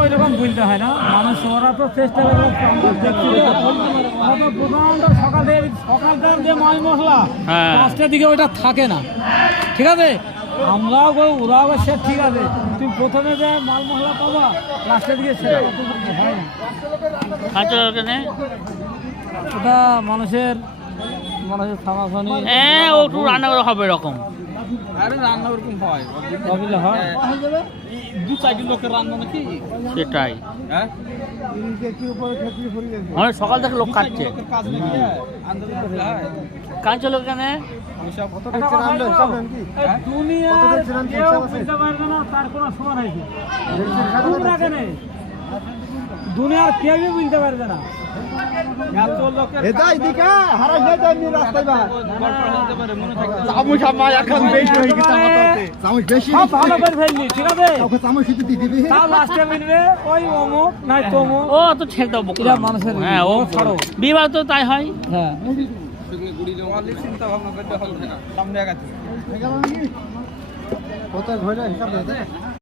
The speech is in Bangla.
ওইরকম বলতে হয় না, মানুষ ওরা তো চেষ্টা করে সকালটা যে মাছ মশলা 5টার দিকে ওইটা থাকে না, ঠিক আছে। আমরাও ওরাও সে ঠিক আছে, তুমি প্রথমে যে মাল মশলা পাবা লাস্টের দিকে সেটা হয় না। ওটা মানুষের খামাখানি একটু রান্না করা হবে এরকম। আরে রান্না ওরকম হয়, হয় 2-4 লোকের রান্না নাকি সেটাই। হ্যাঁ সকাল থেকে লোক খাচ্ছে, কাজ চলো কেনে দুনিয়ার কেউই বুঝতে পারবে না। বিবাহ তো তাই হয়। হ্যাঁ চিন্তা ভাবনা করতে হবে না, সামনে